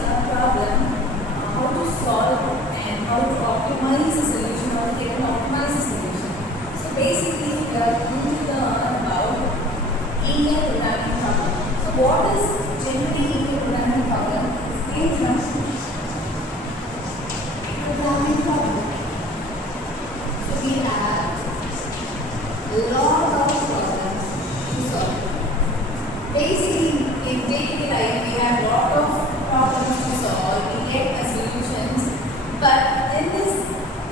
a problem, how to solve and how to optimize a solution or get an optimized solution. So basically, we are going to learn about linear programming problem. So what is generally linear programming problem? It's programming problem. So we have a lot of problems to solve. Basically, in daily life, we have a lot of problems to solve. We get the solutions. But in this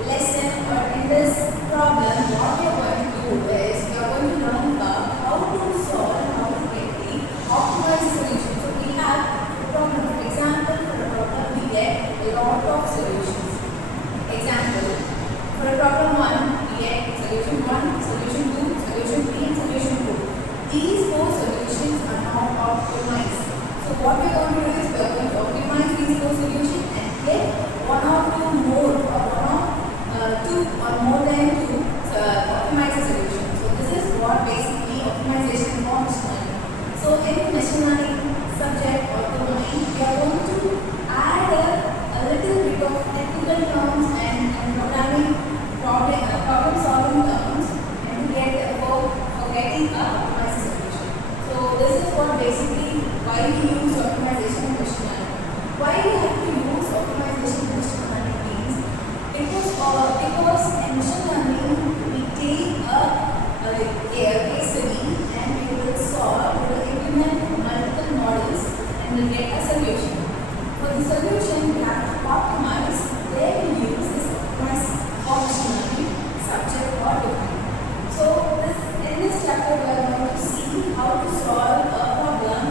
lesson or in this problem, what we are going to do is we are going to learn about how to solve, how to get the optimized solution. So we have a problem. For example, for a problem, we get a lot of solutions. Example, for a problem 1, we get solution 1, solution 2, solution 3, and solution 4. These 4 solutions are not optimized. So what we are going to do is we are going to optimize these 4 solutions and get 1 or 2 more or 2 or more than 2 optimize the solution. So this is what basically optimization for machine learning. So in machine learning subject or domain, we are going to add a little bit of technical terms and programming problem solving terms and to get for getting a optimized solution. So this is what basically why we use optimization in machine learning. Why we have to use optimization in machine learning means because in machine learning we take a case study and we will solve, we will implement multiple models and we will get a solution. For the solution we have to optimize, then we use this optimized for machine learning subject or domain. So in this chapter we are going to see how to solve a problem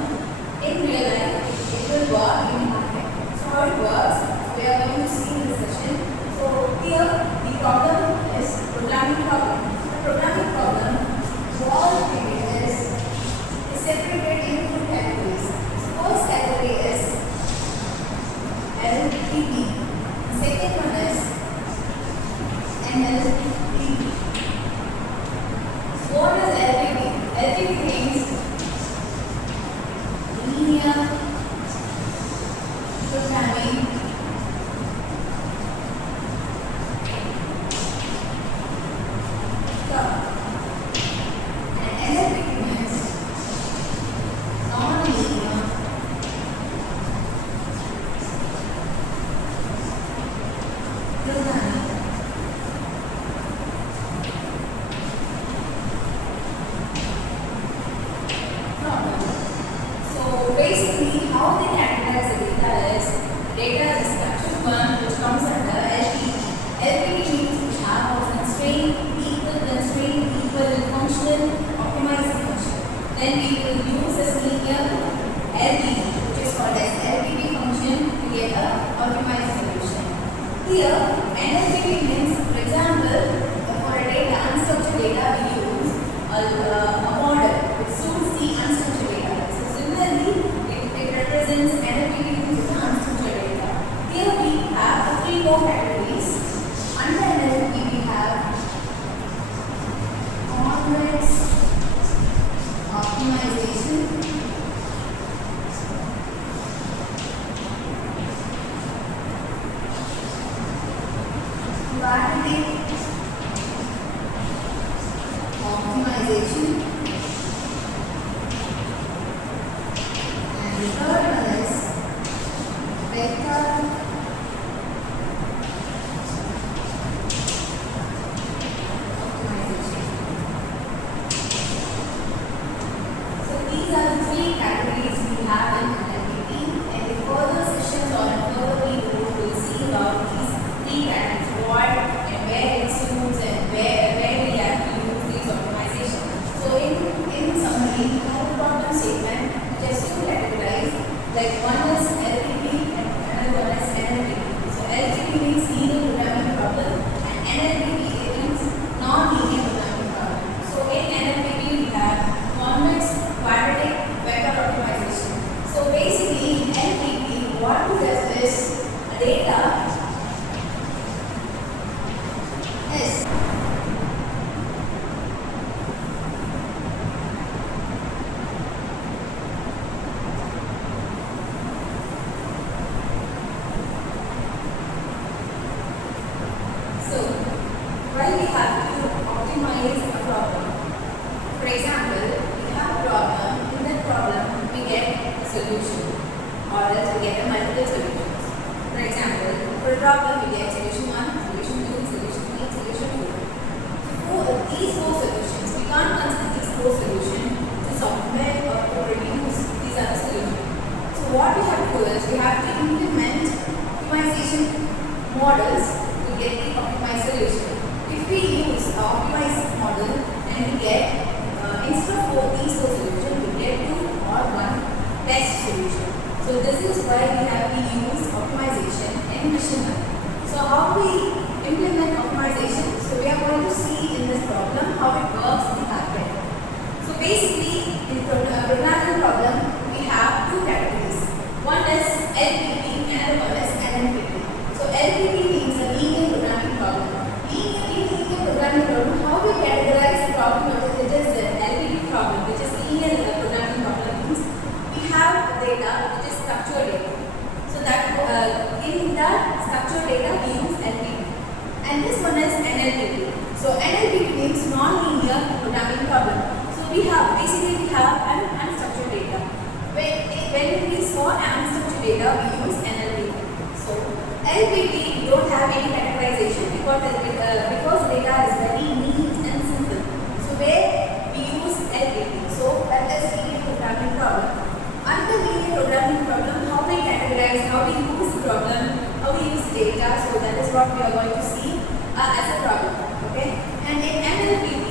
in real life. It will work in market. So how it works, we are going to see in this session. So here the problem is programming problem. The programming problem, what it is separated into 2 categories. So first category is LPP. The second one is NLPP. So what is LPP? LPP means linear programming problem. And NLPP means non-linear programming. So basically, how they categorize the data is structure 1, which comes under LPP. LPP means we have a constraint, equal, functional, optimized function. Then we will use this linear LPP, which is called as LPP function to get a optimized solution. Here, NLPP means, for example, for a data, unstructured data, we use a model which suits the unstructured data. So similarly, it represents NLPP which is the unstructured data. Here we have 3 more categories. Under NLPP we have convex optimization, quadratic optimization, and the third one is vector optimization. So these are the 3 categories we have in NLPP, and in further sessions or in further videos we will see about these 3 categories, what and where it suits and where we have to use these optimization. So in summary, we have a problem statement just to categorize, like one is LPP and another one is NLPP. So LPP means linear programming problem and NLPP means non-linear programming problem. So in NLPP we have convex, quadratic, vector optimization. So basically in LPP what it does is data is the problem, we get solution 1, solution 2, solution 3, solution 4. So these 4 solutions, we can't consider these 4 solutions to submit or to reduce these other solutions. So what we have to do is we have to implement optimization models to get the optimized solution. If we use an optimized model and we get instead of these 4 solutions, we get 2 or 1 best solution. So this is why we have to use optimization in machine learning. So how we implement optimization? So we are going to see in this problem how it works in backend. So basically in programming problem we have 2 categories. One is LPP and one is NLPP. So LPP means a linear programming problem. Linear programming problem, how we categorize the problem which is an LPP problem, which is linear programming problem, means we have data which is structured data. So that in that structured data we use LPP. And this one is NLPP. So NLPP means non-linear programming problem. So we have an unstructured data. When we saw unstructured data, we use NLPP. So LPP we don't have any categorization because data is very neat and simple. So where we use LPP. So that is linear programming problem. Under linear programming problem, how we categorize, how we use the problem, how we use data. So that is what we are going to see as a problem. Okay. And in NLPP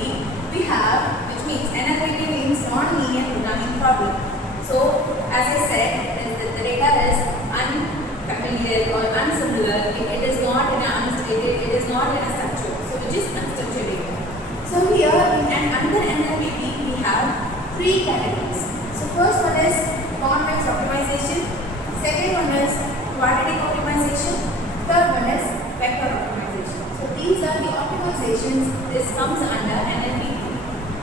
we have, which means NLPP means non-linear programming problem. So as I said, the data is unfamiliar or unsimilar. It is not in a structure. So which is unstructured data. So here under NLPP we have 3 categories. So first one is convex optimization. Second one is quadratic optimization. Third one is vector optimization. So these are the optimizations. This comes under NLPP.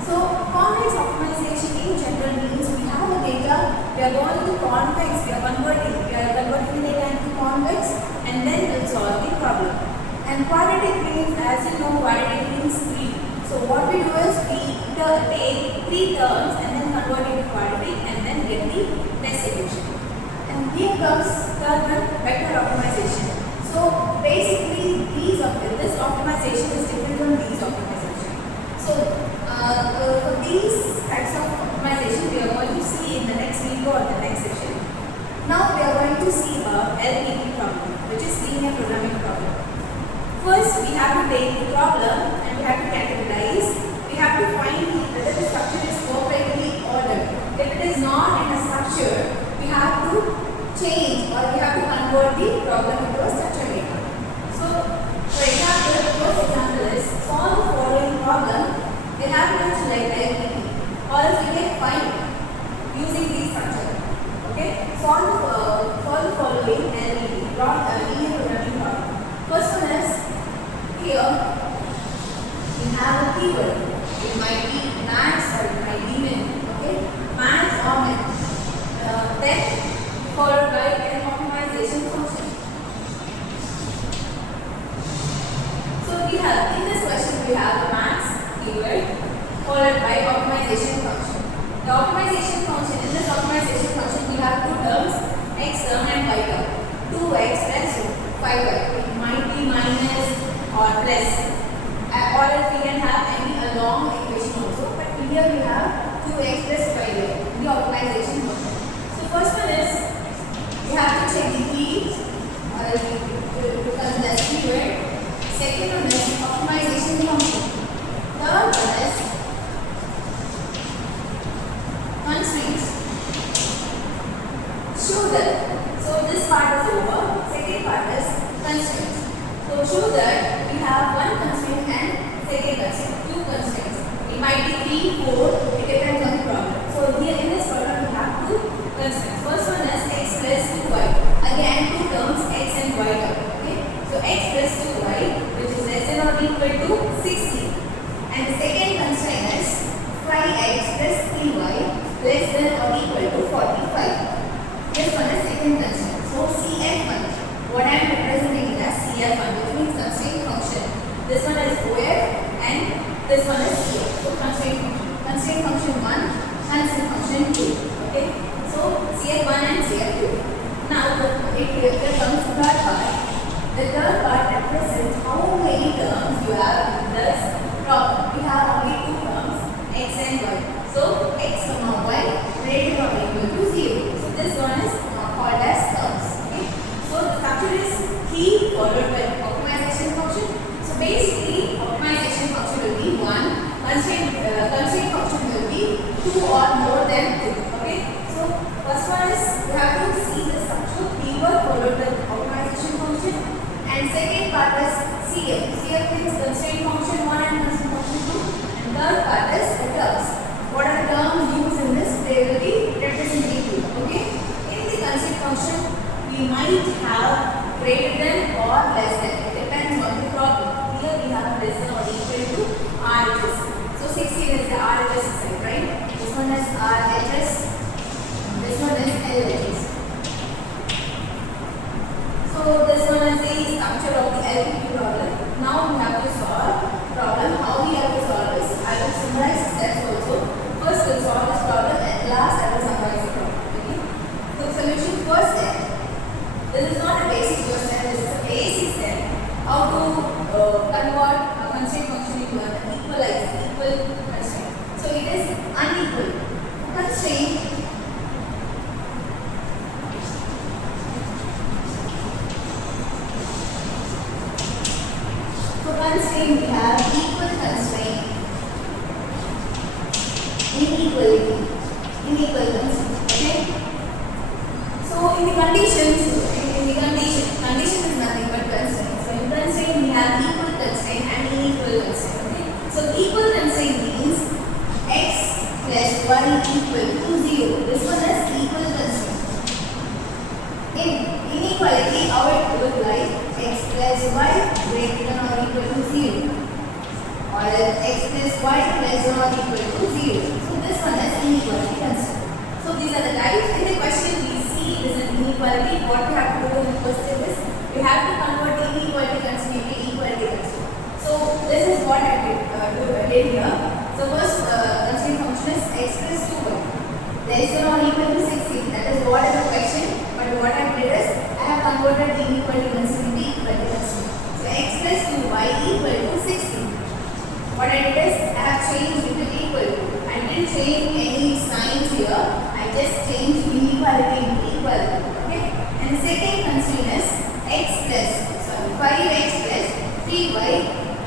So convex optimization in general means we have a data, we are going to convex, we are converting the data into convex and then we'll solve the problem. And quadratic means, as you know, quadratic means 3. So what we do is we take 3 terms and then convert it to quadratic and then get the best solution. And here comes third one, vector optimization. So basically this optimization is different from these optimization. So for these types of optimization we are going to see in the next video or the next session. Now we are going to see about LPP problem, which is linear programming problem. First we have to take the problem and we have to categorize. We have to find whether the structure is perfectly ordered. If it is not in a structure, we have to change or we have to convert the problem into a structured data. So for example, the first example is solve the following problem. They have mentioned like LPP, or else we can find using the structure. Okay, solve the following LPP, linear programming problem. First one is here we have a keyword. It might be max or it might be min. Okay, max or min. Then followed by an optimization function. So we have in this question we have a max keyword followed by optimization function. The optimization function, in this optimization function we have 2 terms, x term and y term. 2x plus 5y. It might be minus or plus, or else we can have any long equation also, but here we have 2x plus 5y, the optimization function. So first one is we have to check the key to consider keyword. Second one is optimization function. Third one is constraints. Show that. So this part is over. Second part is constraints. So show that we have one constraint and second constraint, 2 constraints. It might be 3, 4. It depends on the problem. So here in this problem we have 2 constraints. First one is x plus 2y. Again 2 terms, x and y term. Okay. So x plus 2y, which is less than or equal to 60. And the second constraint is 5x plus 3y less than or equal to 45. This one is second constraint. So CF1, what I am representing as CF1, which means constraint function. This one is OF and this one is CF. So constraint function. Constraint function 1, constraint function 2. Okay. So CF1 and CF2. Now here comes the third part. The third part represents how many terms you have in this problem. We have only two terms, x and y. So x comma y greater or equal to 0. So this one is called as terms. Okay. So the structure is key followed by optimization function. So basically optimization function will be 1. Constraint function will be 2 or more than 2. Okay. So first one is we have to see the structure keyword followed by optimization function, and second part is CF. CF means constraint function 1 and constraint function 2, and third part is the terms. What are the terms used in this? They will be representative. Okay. In the constraint function, we might have greater than or less than. It depends on the problem. Here we have less than or equal to RHS. So 16 is the RHS side, right? This one is RHS. This one is LHS. So this one is the structure of the LPQ problem. Now we have to solve problem. How we have to solve this? I will summarize the steps also. First we'll solve this problem and last I will summarize the problem. Okay? So solution first step. This is not a basic first step. This is a basic step. How to convert a constraint function into an equal constraint. So it is unequal. Constraint we have equal constraint, inequal constraint. Okay. So in the conditions, condition is nothing but constraint. So in constraint we have equal constraint and unequal constraint. Okay. So equal constraint means x plus y equal to 0. This one is equal constraint. In inequality, how it would like x plus y greater than or equal to 0, or x plus y less than or equal to 0. So this one is inequality constraint. So these are the types. In the question we see it is an inequality. What we have to do in the first step is we have to convert inequality constraint into equality constraint. So this is what I did here. So first constraint function is x plus 2y less than or equal to 16. That is what is the question. But what I did is I have converted the inequality constraint into equality constraint. So x plus 2y equal to 16. What I did is I have changed it to equal to. I didn't change any signs here. I just changed inequality into equality. Okay. And the second constraint is 5x plus 3y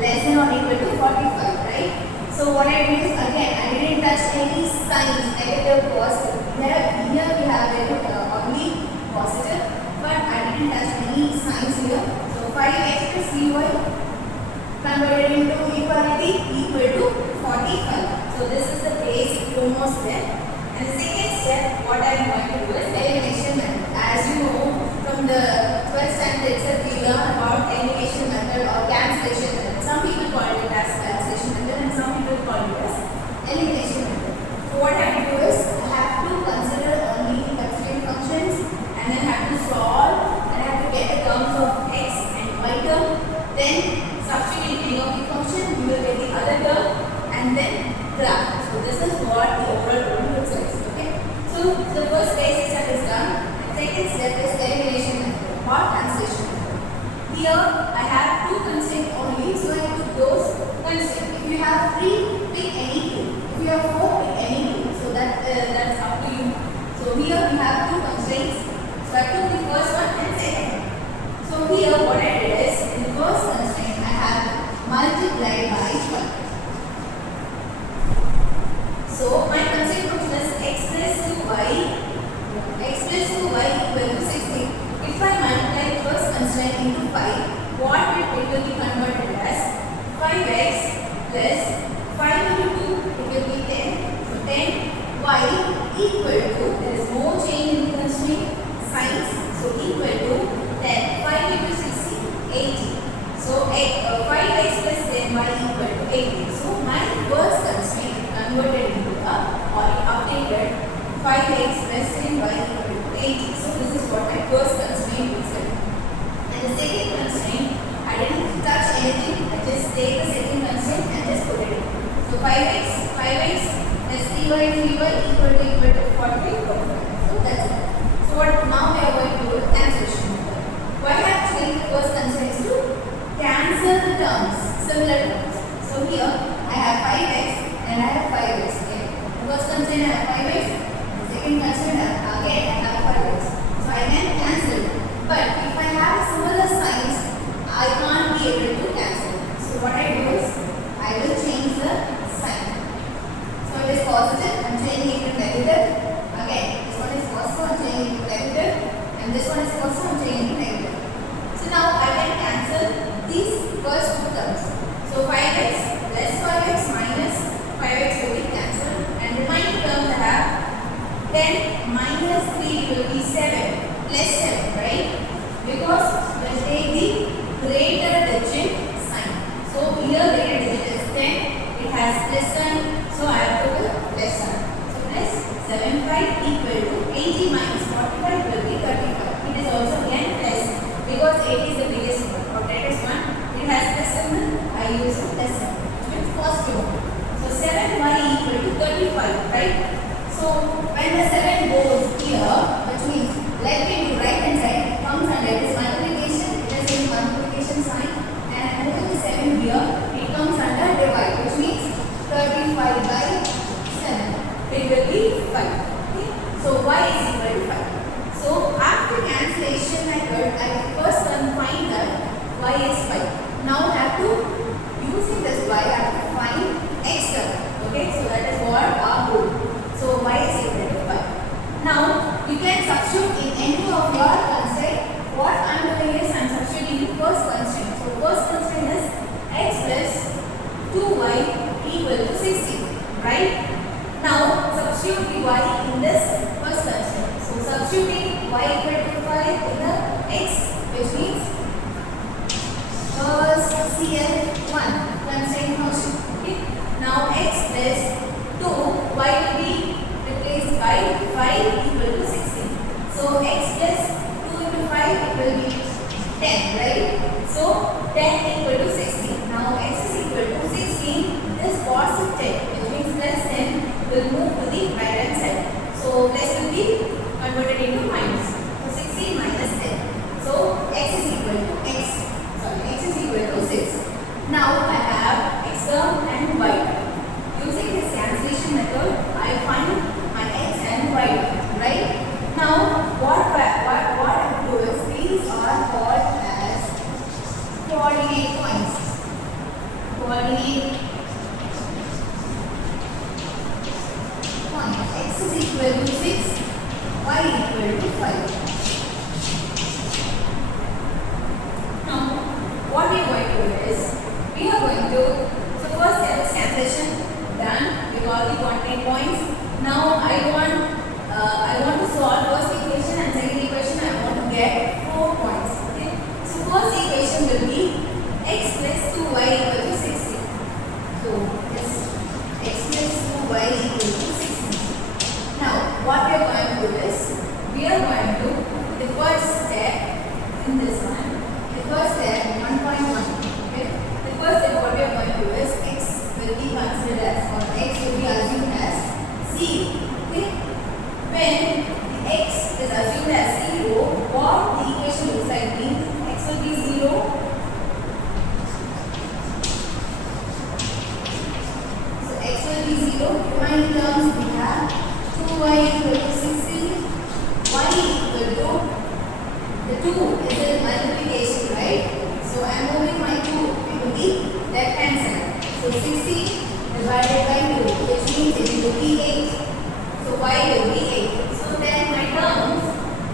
less than or equal to 45. Right. So what I did is again I didn't touch any signs, negative, positive. Here we have it only positive, but I didn't touch any signs here. So 5x plus 3y converted into equality equal to 45. So this is the basic foremost step. And the second step, what I am going to do is elimination method. As you know from the 12th standard itself, we learn about elimination method or cancellation method. Some people call it as cancellation method and some people call it as elimination method. So what I have to do is I have to consider only constraint functions and then have to solve and I have to get the terms of x and y term. Then substitute any of the function, you will get the other term and then graph. So this is what the overall problem looks like. Okay. So the first basic step is done. And second step is elimination method or cancellation method. Here I have two constraints only, so I took those constraints. If you have 3, pick any two. If you have 4, pick any two. So that's up to you. So here we have two constraints. So I took the first one and second. So here what I did is in the first constraint I have multiplied by 12. So my constraint function is x plus 2y equal to 16. If I multiply the first constraint into 5, what it will be converted as 5x plus 5 into 2, it will be 10. So 10y equal to, there is no change in the constraint signs, so equal to 10. 5 into 60, 80. So 5x plus 10y equal to 80. So my first constraint converted into or updated 5x plus 10y equal to 80. So this is what my first constraint looks like. And the second constraint, I didn't touch anything. I just take the second constraint and just put it in. So 5x plus 3y equal to 40. So that's it. So what now we are going to do is cancellation method. Why have changed the first constraint y is 5. Now I have to, using this y, I have to find x term. Okay, so that is what our goal. So y is equal to 5. Now you can substitute in any of your constraint. What I am doing is I am substituting the first constraint. So first constraint is x plus 2y equal to 60. Right? Now substitute the y in this first constraint. So substituting y equal to 5 in the x, which means first CL1 constraint function. Okay. Now x plus 2, y will be replaced by 5 equal to 60. So x plus 2 into 5 will be 10, right? So 10 equal to 60. Now x is equal to 16. This positive 10, which means plus 10, will move to the right hand side. So plus will be converted into minus. So 16 minus 10. So x is equal to 6. Now I have x term and y term. Using this cancellation method, I find my x and y term, right? Now what I do is these are called as coordinate points. Coordinate point. X is equal to 6, y equal to 5. Now what we are going to do is, we are going to, so first step is cancellation, done with all the coordinate points. Now I want to solve first equation and second equation. I want to get 4 points. Okay. So first equation will be x plus 2y equal to 60. So this x plus 2y equal to 60. Now what we are going to do is, we are going to, the first step in this one, the first step 1.1. Okay. The first step what we are going to do is x will be considered as, or x will be assumed as 0. Okay. When x is assumed as 0, what the equation looks like means x will be 0. So x will be 0. Remaining terms we have 2y equal to 60, y equal to, the 2 is in multiplication, right? So I am moving my 2 into the left hand side. So 60 divided by 2, which means it will be 8. So y will be 8. So then my terms,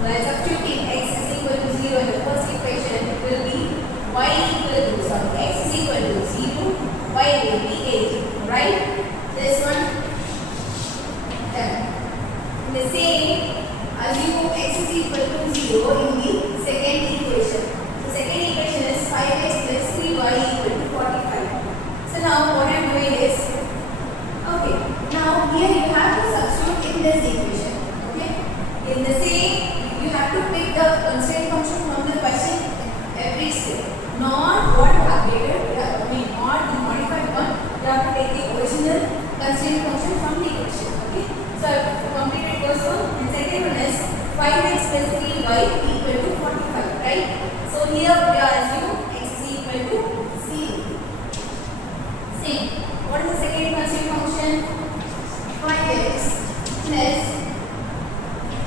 by substituting x is equal to 0 in the first equation, it will be y equal to, x is equal to 0, y will be 8. Right? This one done. In the same, assume x is equal to 0 in the second equation. The second equation is 5x plus 3y equal to 45. So now what I am doing is, okay, now here you have to substitute in this equation. Okay, in the same, you have to pick the constraint function from the question every step. Not what you have created, not the modified one. You have to take the original constraint function from the equation. Okay, so I have completed first one, and second one is 5x plus 3y equal to 45. Right? So here we are assuming x is equal to 0. Same. What is the second constraint function? 5x plus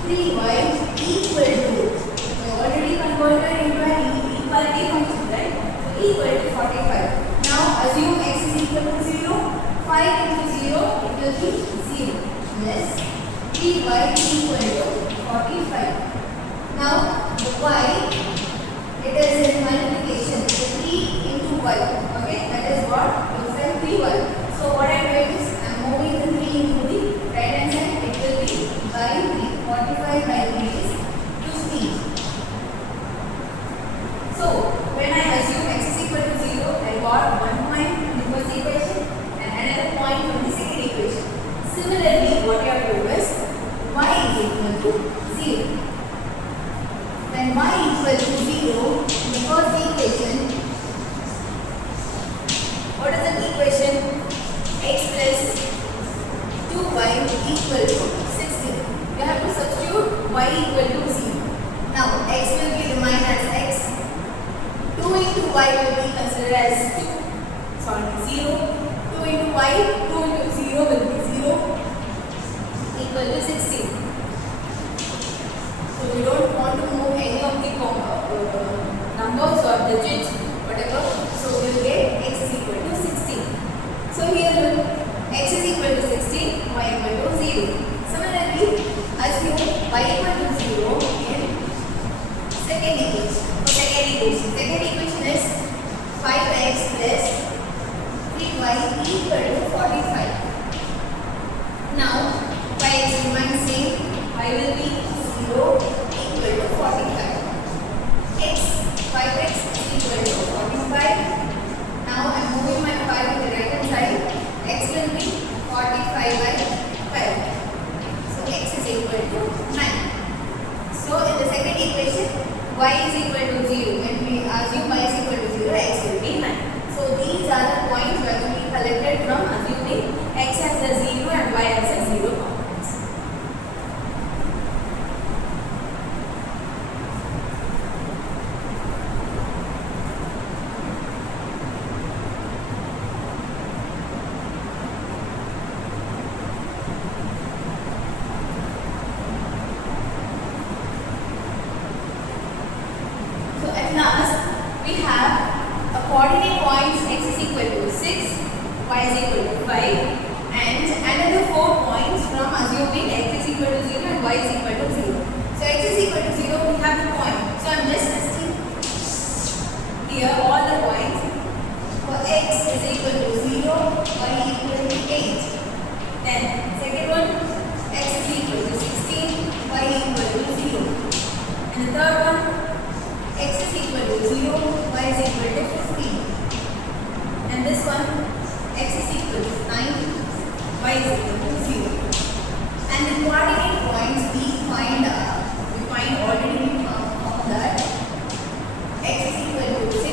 3y equal to, we already converted into an equality function, right? So equal to 45. Now assume x is equal to 0. 5 into 0, it will be 0 plus 3y equal to 45. Now the y, it is in multiplication. So 3 into y. Okay, that is what looks like 3y. So what I am doing is, I am moving the 3 into the right hand side. It will be by 3. 45 by 3 is 50. So when I assume x is equal to 0, I got 1 point in the first equation and another point from the second equation. Similarly, what you have to do is, y is equal to 0. When y equal to 0, in the first equation, what is the equation? X plus 2y equal to 60. You have to substitute y equal to 0. Now x will be remain as x. 2 into y will be considered as 0. 2 into y, 2 into 0 will be 0 equal to 60. So we don't want to move any of the numbers or digits equation. So second equation. Second equation is 5x plus 3y equal to 45. Now, y remains same. Y will be 0 equal to 45. X, 5x equal to 45. Now I am moving my 5 to the right hand side. X will be 45 by 5. So x is equal to 9. So in the second equation, y is equal to 0. When we assume y is equal to 0, x will be 9. So these are the points that will be collected from assuming x as a 0 and y as a 0 components. So at last we have a coordinate points x is equal to 6, y is equal to 5 and another 4 points from assuming x is equal to 0 and y is equal to 0. So x is equal to 0 we have the point. So I am just listing here all the points. For x is equal to 0, y equal to 8. Then second one, x is equal to 16, y equal to 0. And the third one, x is equal to 0, y is equal to 15. And this one, x is equal to 9, y is equal to 0. And the coordinate points we find already we found that x is equal to 6,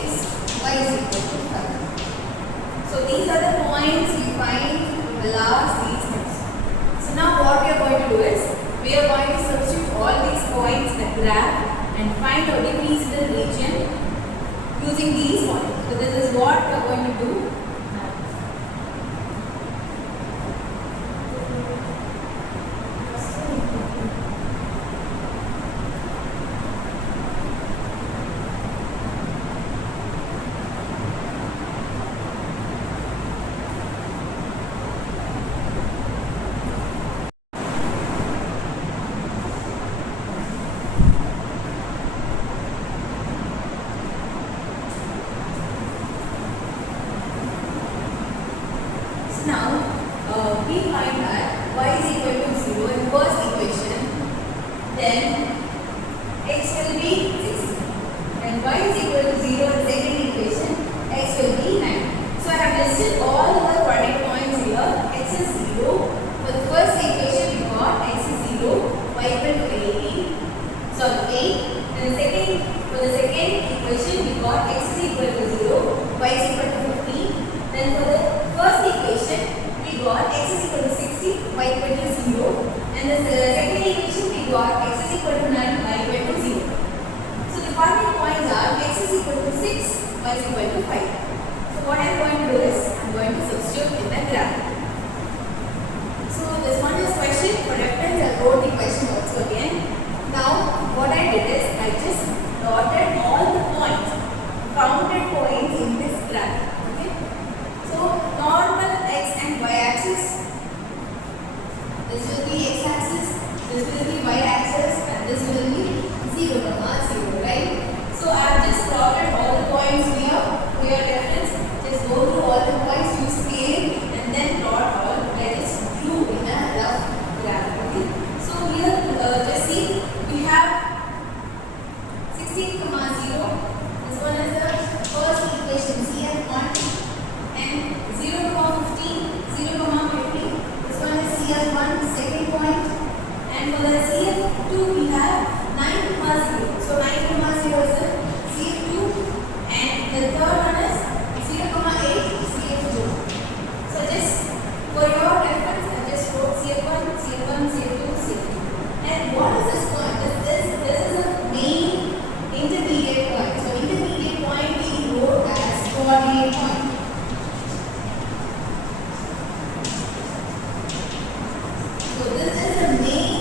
y is equal to 5. So these are the points we find from the last these steps. So now what we are going to do is, we are going to substitute all these points in the graph and find out the feasible region using these points. So this is what we are going to do. Now, we find that y is equal to 0 in first equation, then x will be 16. And y is equal to 0 in second equation, x will be 9. So I have listed all the coordinate points here. X is 0. For the first equation, we got x is 0, y equal to 18. Sorry, 8. And for the second equation, we got x is equal to 0, y is equal to 15. Then for the first equation, we got x is equal to 60, y equal to 0. And the second equation, we got x is equal to 9, y equal to 0. So the coordinate points are x is equal to 6, y is equal to 5. So what I am going to do is, I am going to substitute in the graph. So this one is question. For reference, I wrote the question also again. Now what I did is, I just plotted all the points, counted points in this graph. So normal x and y axis, this will be x axis, this will be y axis, and this will be 0, 0, right? So I have just plotted all the points here for your reference. Just go through all the points, use scale, and then plot all. I just drew in a rough graph. Okay? So here, just see, we have 16, 0. This one is the first equation, CF1. And 0, 15, 0, 50. This one is CF1, second point. And for the CF2, we have 9, 0. So 9, 0 is the CF2. And the third one is 0, 8, CF2. So just for your reference, I just wrote CF1, CF1, CF2, CF2. And what is this point? This is a main intermediate point. So intermediate point we wrote as coordinate point. So this is the main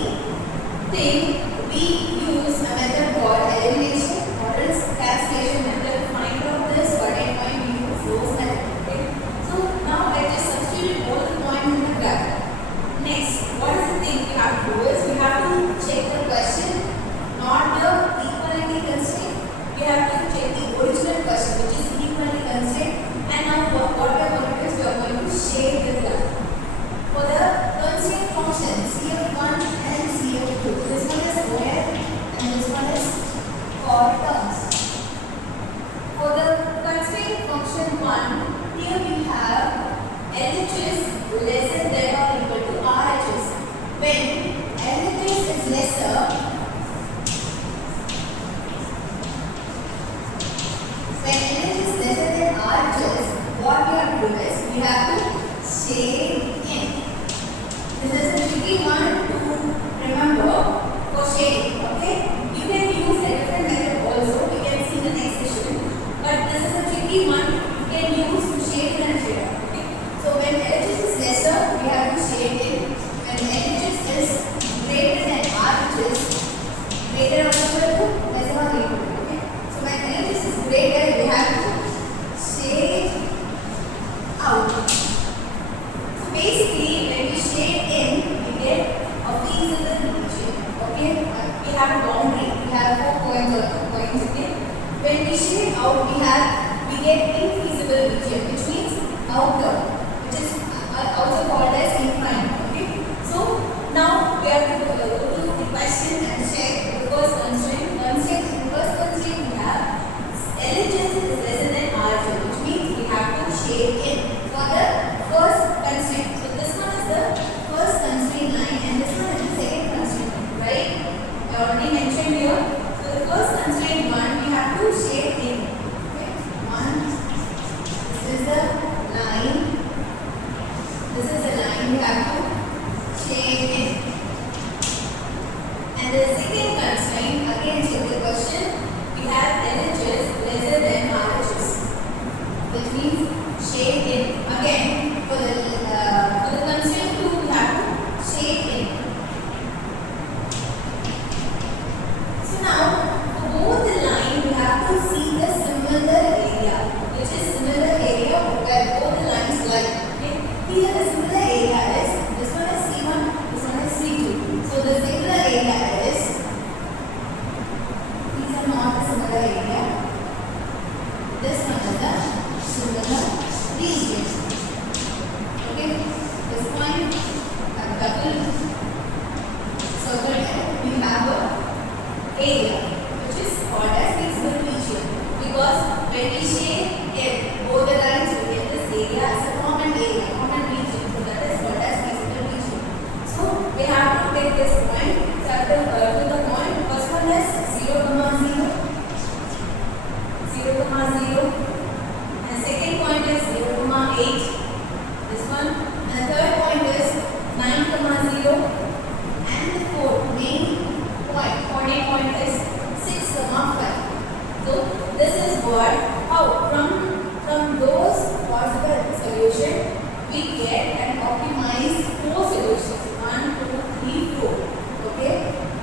thing we use a method called elimination or else cancellation method to find out this coordinate point. We use those methods. Okay? So now I just substituted all the points in the graph. Next, what is the thing we have to do is we have to check the question, not the equality constraint. when LH is lesser than RHS, what we have to do is we have to shade in. This is a tricky one to remember for shading. Okay, you can use a different method also. We can see in the next session. But this is a tricky one you can use to shade in and shade out. Okay, so when LHS is lesser, we have to shade in. When LHS is greater than RHS, greater or equal to lesser or equal to. Okay, so when LHS is greater, we have to shade out. So basically, when we shade in, we get a feasible region. Okay, we have a boundary. We have 4 points or 2 points. Okay, when we shade out, we get infeasible region, which means outer, which is also called as inclined. Okay, so now we have to go to the question and check the first constraint. The first constraint we have LHS is lesser than RHS, which means we have to shade in for the first constraint. So this one is the first constraint line and this one is the second constraint line, right? I already mentioned here. So the first constraint one we have to shade in. Okay, one. This is the line. This is the line we have to shade in. And the second constraint, again check the question, we have LHS lesser than RHS, which means shade in. Again, for the constraint 2, we have to shade in. So now, for both the line, we have to see the similar area, which is similar area where both the lines lie. Okay? Here the similar area is, this one is C1, this one is C2. So the similar area is, these are not the similar area. This one is the similar region. Okay, this point, a double circle, we have a area which is called as feasible region, because when we shade in both the lines, we get this area as a common area, common region. So that is called as feasible region. So we have to take this point, circle to the point. First one is 0, 0, 0, 0. And second point is 0, 8. This one. And the third point is 9, 0. And the fourth main point, coordinate point is 6, 5. So this is what, how from those possible solution we get and optimize 4 solutions. 1, 2, 3, 4. Okay.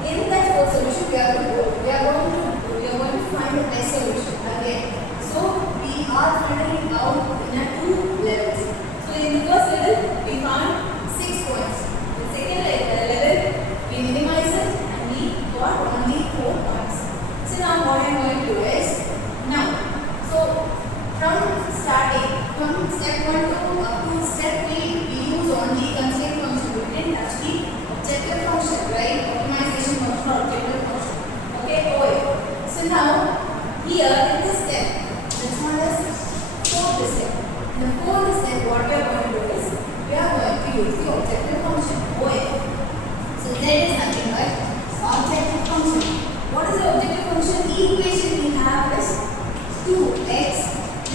In that 4 solution we are going to find the best solution again. So we are finding out in a 2 levels. So in the first level we found 6 points. The second level we minimize it and we got only 4 points. So now what I am going to do is, now, so from starting, from step 1 to up to step 3, we use only constraint function. We didn't touch the objective function, right? Optimization function or objective function. Okay, OA. So now, here in this step, this one is fourth step. In the fourth step, what we are going to do is, we are going to use the objective function, OA. So Z is nothing but objective function. What is the objective function? The equation we have is 2x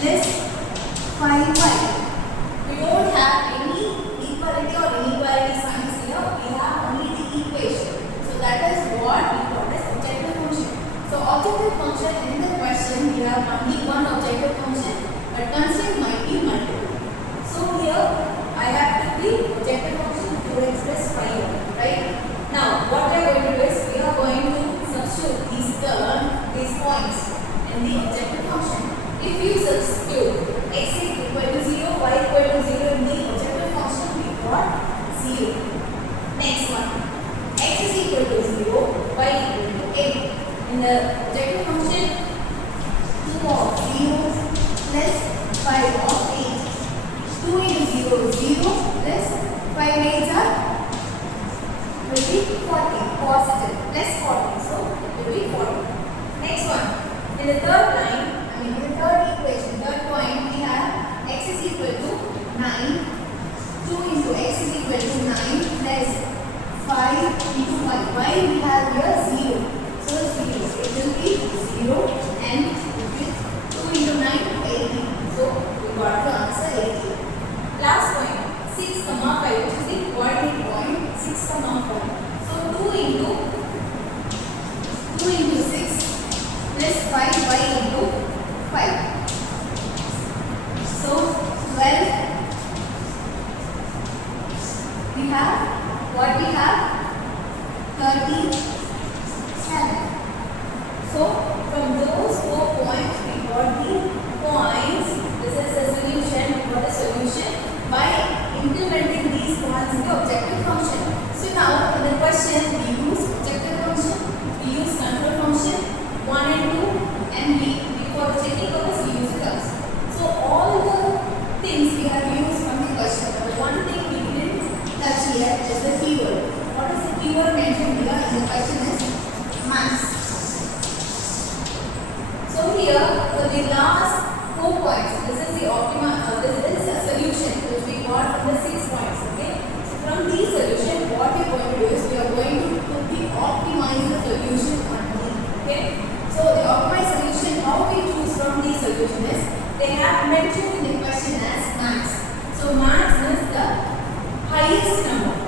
plus 5y. We don't have any equality or inequality signs here. We have only the equation. So that is what we call as objective function. So objective function in the question we have only one objective function, but constraint might be multiple. So here I have to the objective function 2x plus 5y, right? Now what we are going to do is we are going to substitute these points in the objective function. If you substitute x is equal to 0, y equal to 0 in the objective function, we got 0. Next one, x is equal to 0, y equal to 8. In the objective function, 2 of 0 plus 5 of 8. 2 into 0 is 0 plus 5 8s are will be 40, positive, plus 40, so it will be 40. Next one, in the third line, in the third equation, third point, we have x is equal to 9, 2 into x is equal to 9 plus 5 into y. Y we have here 0, so 0, it will be 0 and 2 into 9 the last 4 points, this is the optima, this is a solution which we got from the 6 points. Okay, so from these solution, what we are going to do is we are going to put the optimize solution on D. Okay, so the optimized solution, how we choose from these solution is they have mentioned in the question as max. So max is the highest number.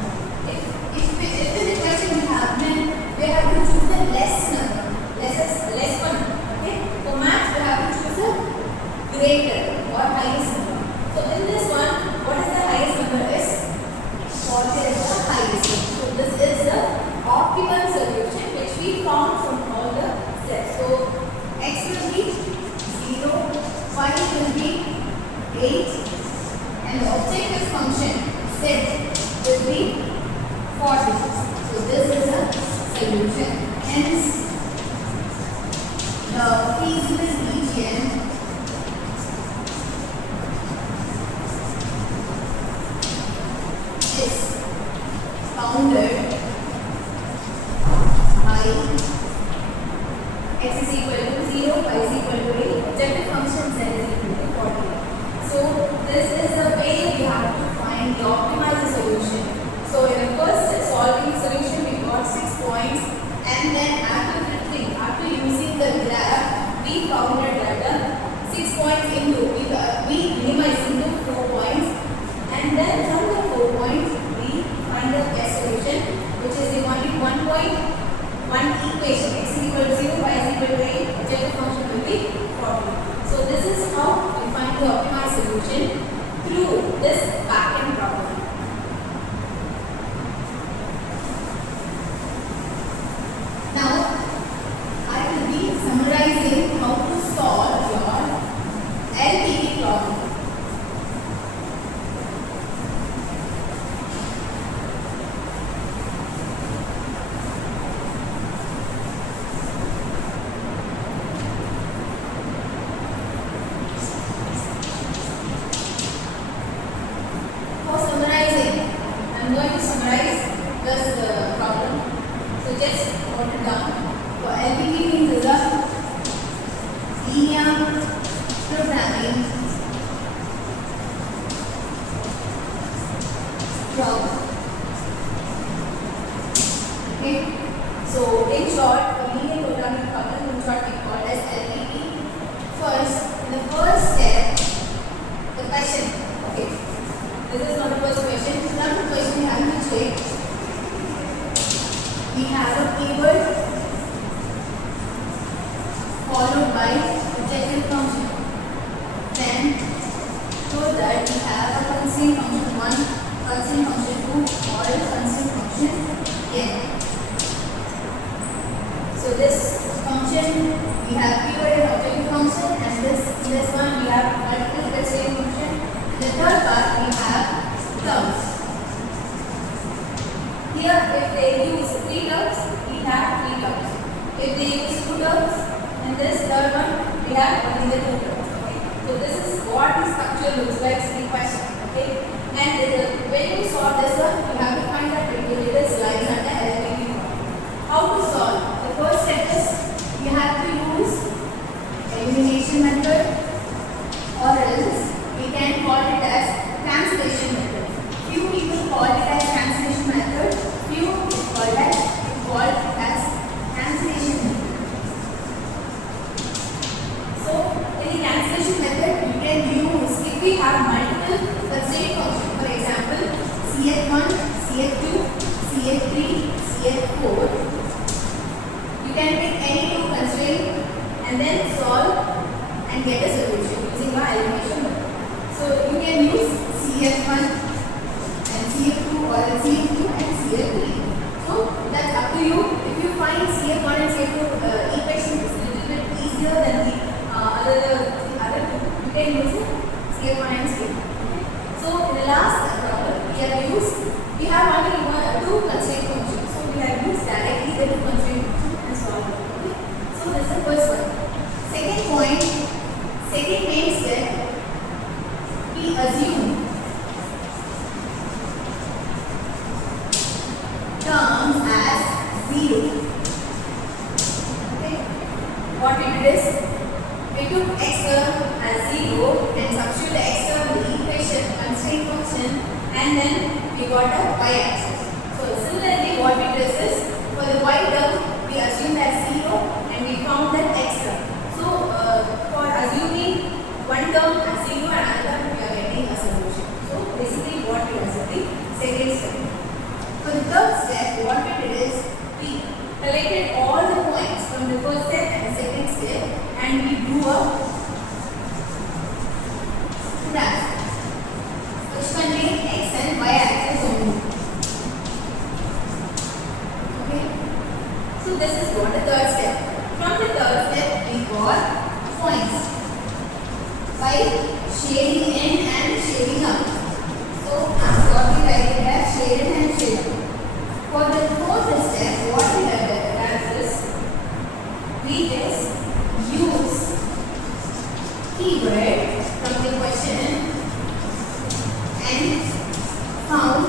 If in the question we have then we have to choose the less number, less one. Okay, so max we have to choose the greater or highest number. So in this one, what is the highest number is 40 is the highest. So this is the optimal solution which we found from all the steps. So x will be 0, y will be 8, and the objective function z will be 40. So this is a solution. Hence, the feasible region is bounded by x is equal to 0, y is equal to 8, objective function z is equal to 40. So this is the way we have to find the optimized solution. So in the first solving solution we got 6 points, and then after using the graph we found that the 6 points into we minimize into 4 points, and then from the 4 points we find the best solution, which is the only 1.1 equation x is equal to 0, y is equal to 8, objective function will be 40. So this is how we find the optimized solution through this backend problem. Now I will be summarizing how to solve your LPT problem. For summarizing, I am going to summarize this problem. So just note it down. For LPT means is a linear programming problem. Okay. So in short, for linear programming problem, in short we call as LPT. First, in the first step, the question. Okay. This is not the first question. Now the question we have to check. We have a keyword followed by objective function. Then so that we have a constraint function 1, constraint function 2, or a constraint function n. So this function we have keyword and objective function, and this one we have multiple constraint function. The third part we have terms. Here if they use 3 terms, we have 3 terms. If they use 2 terms, in this third one we have only the 2 terms. Okay. So this is what the structure looks like in the question. Okay. And when you solve this one, you have to find that regulated slides under LPT. How to solve? The first step is you have to use elimination method, or else we can call it as cancellation method. Few people call it as cancellation method, few call it as cancellation method. So in the cancellation method, you can use, if we have multiple constraint functions, for example CF1, CF2, CF3, CF4, you can pick any 2 constraints and then solve and get a solution using our elimination method. So you can use CF1 and CF2, or CF2 and CF3. So that's up to you. If you find CF1 and CF2 equation is a little bit easier than the other two, you can use CF1 and CF2. Okay. So in the last problem, we have only 2 constraint functions. So we have used directly the 2 constraint functions and solved it. Okay. So that's the first one. Second point, second main step, we assume terms as 0. Okay. What we did is we took x term as 0 and substitute the x term in the equation constraint function, and then we got a y-axis. So similarly, what we did is for the y term we assumed as 0 and we found that x term. So for assuming one term as 0 and another, we are getting a solution. So basically what we did is the second step. For the third step, what we did is we collected all the points from the first step and the second step and we drew a graph which contains x and y axis only. Okay. So this is what the third step. From the third step, we got points by shading in and shading out. So what we write it as shaded and shaded. For the fourth step, what we have done is we just use keyword from the question and found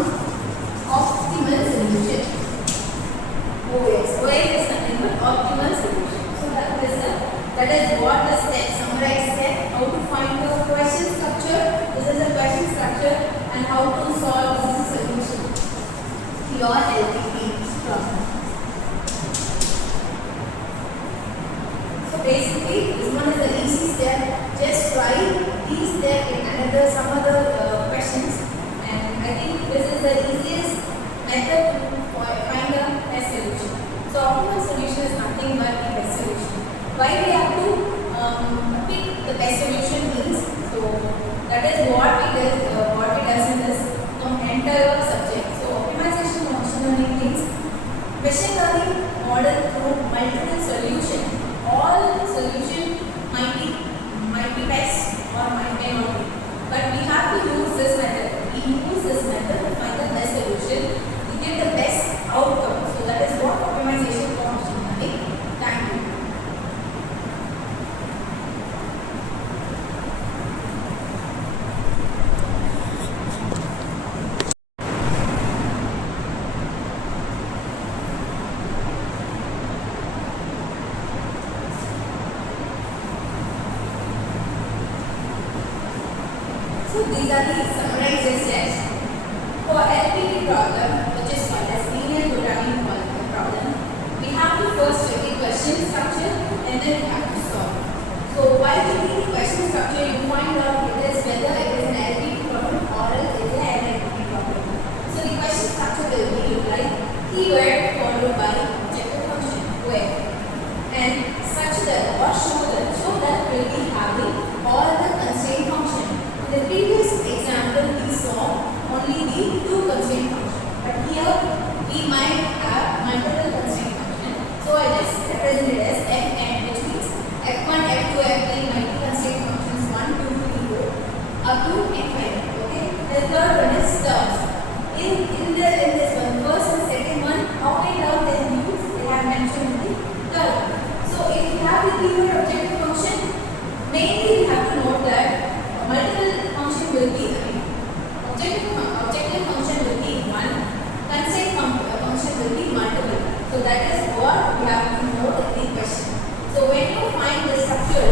optimal solution. OS. OS is nothing but optimal solution. So that is what the step, summarized step, how to find the question structure. This is the question structure and how to solve this solution. Your LPP problem. So basically, this one is the easy step. Just try these step in some other questions, and I think this is the easiest method to find a best solution. So optimal solution is nothing but the best solution. Why we have to pick the best solution means, so that is what we do in this entire subject. So optimization of machine learning means machine learning model through multiple solution. All solution might be best or might not be, but we have to use this method. We use this method to find the best solution to get the best outcome. So that is what optimization for machine learning. Thank you. So these are the summarized steps. For LPP problem, which is called as linear programming problem, we have to first check the question structure and then we have to solve. So while checking the question structure, you find out whether it is an LPP problem or else it is an LPP problem. So the question structure will be like keyword followed by objective function where, and such that or show that will be having all the constraint function. In the previous example, we saw only the two constraint function, but here we might have multiple constraint function. So I just represent it as Fn, which means F1, F2, F3 might be constraint functions 1, 2, 3, 4 up to Fn. Okay. The third one is terms. In this one, first and second one, how many terms they have used? They have mentioned in the term. So if you have the keyword objective function, mainly we have to note that multiple function will be objective function will be one, constraint function will be multiple. So that is what we have to note in the question. So when you find the structure,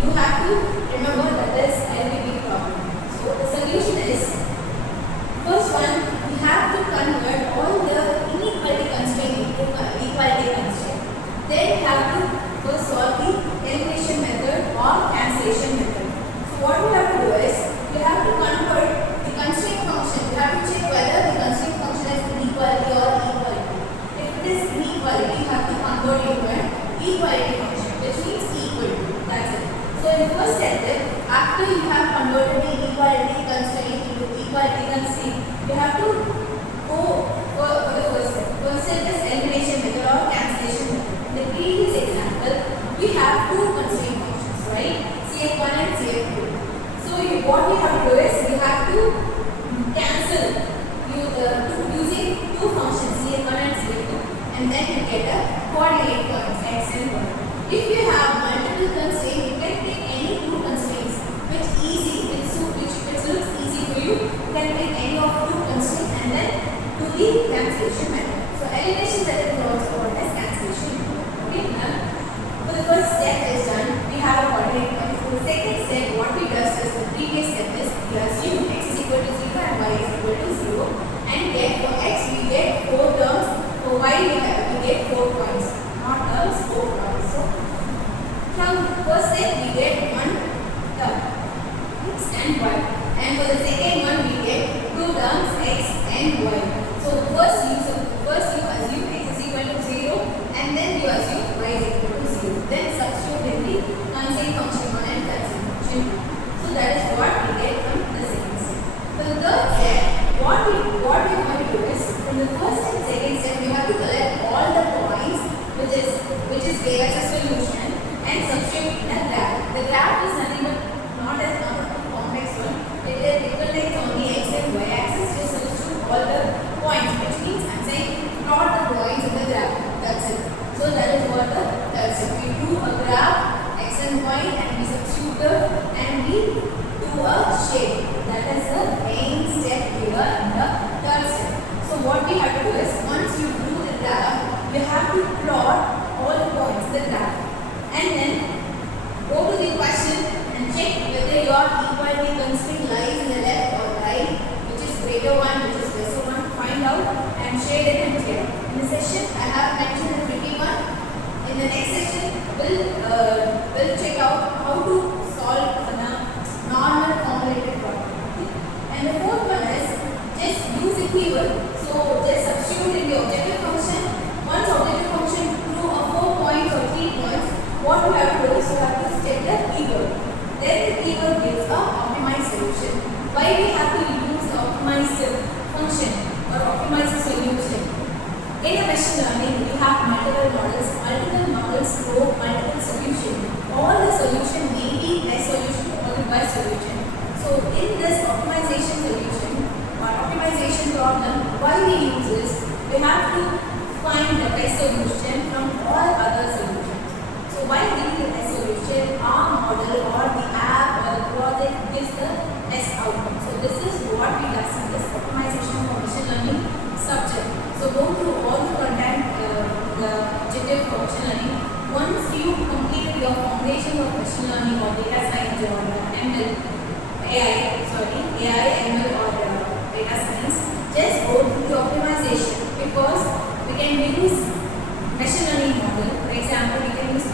you have to remember that is LPP problem. So the solution is, first one, we have to convert all the inequality constraint into equality constraint. Then we have to first solve the elimination method or cancellation method. So what we have to do is, we have to convert the constraint function. We have to check whether the constraint function is inequality or equality. If it is inequality, you have to convert it into an equality function, which means equal to. That's it. So in the first step, after you have converted the inequality constraint into equality constraint, you have to go for the first step. First step is elimination method or cancellation method. In the previous example, we have two constraint functions, right? CF1 and CF2. So what we have to do is, we have to cancel using two functions, CF1 and CF2, and then you get a coordinate points x and y. If you have multiple constraints, you can take any two constraints which looks easy for you. You can take any of two constraints and then do the cancellation method. So elimination method is also called as cancellation method. Okay, now for the first step is done, we have a coordinate point. For the second step, what we does is the previous step is we assume x is equal to 0 and y is equal to 0, and get for x we get 4 terms, for y we get 4 points, not terms, 4 points. So from first step we get one term x and y, and for the second one we get two terms x and y. So first you assume x is equal to 0, and then you assume y is equal to 0. Then substitute in the constant function 1 and constant function 2. So that is what we get from the second step. For the third step, what we want to do is, from the first and second step, you have to collect all the points which is gave as a solution and substitute in a graph. The graph is nothing but not a complex one. It will take only x and y axis. Just substitute all the points, which means I'm saying plot the points in the graph. That's it. So that is what the third step. We do a graph x and y and we substitute the and we do a shape. That is the main step here in the third step. So what we have to do is, once you do the graph, you have to plot all the points in the graph, and then go to the question and check whether your equality constraint lies in the left or right, which is greater one, which is lesser one. Find out and shade it and clear. In this session, I have mentioned the tricky one. In the next session, we'll check out how to solve a normal formulated problem. And the fourth one is just use a keyword. So just substitute in the objective function. Once objective function through a 4 points or 3 points, what you have to do is you have to check the keyword. Then the keyword gives a optimized solution. Why we have to use the optimized function or optimized solution? In a machine learning, we have multiple models throw multiple solutions. All the solution may be best solution or the best solution. So in this optimization solution or optimization problem, why we use this? We have to find the best solution from all other solutions. So while giving the best solution, our model or the app or the project gives the best outcome. So this is what we do in this optimization for machine learning subject. So go through all the content, the objective for machine learning. Once you completed your foundation of machine learning or data science or ML, AI, ML or data science, just go through the optimization, because we can use machine learning model. For example, we can use